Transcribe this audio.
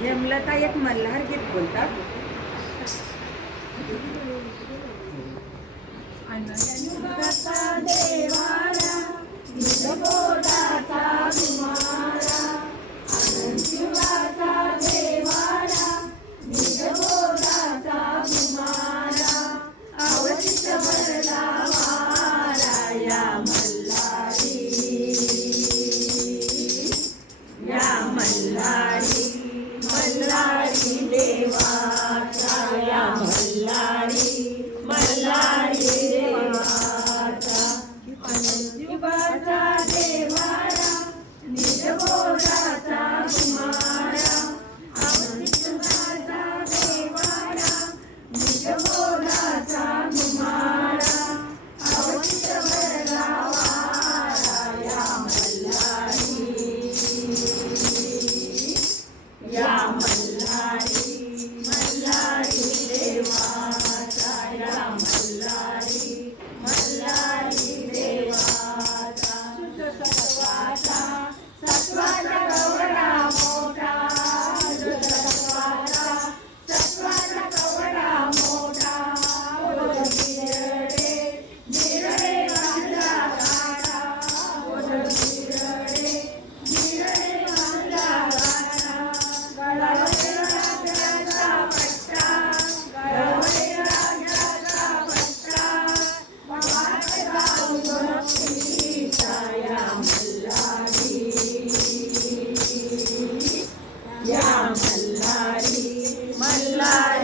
हेमलता एक मल्हार गीत बोलतात. आणि life.